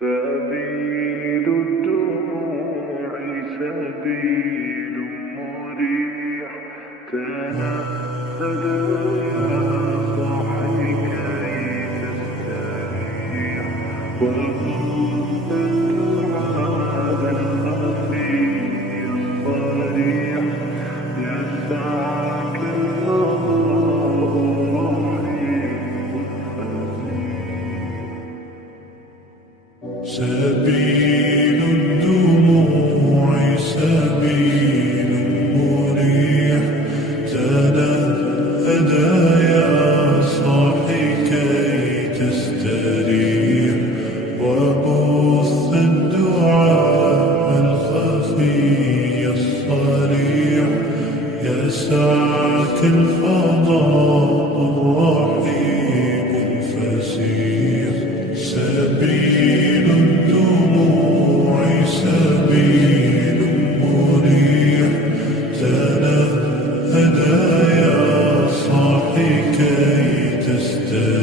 سبيل الدموع سبيل مريح، تنهد يا صاحي كي تستريح، وخذ الدعاء الخفي الصريح، يسعك الله رحيم فسيح. سبيل الدموع سبيل مريح، تنهد يا صاحي كي تستريح، وبث الدعاء الخفي الصريح، يسعك الفضاء الرحيم الفسيح. سبيل الدموع سبيل مريح، تنهد يا صاحي كي تستريح،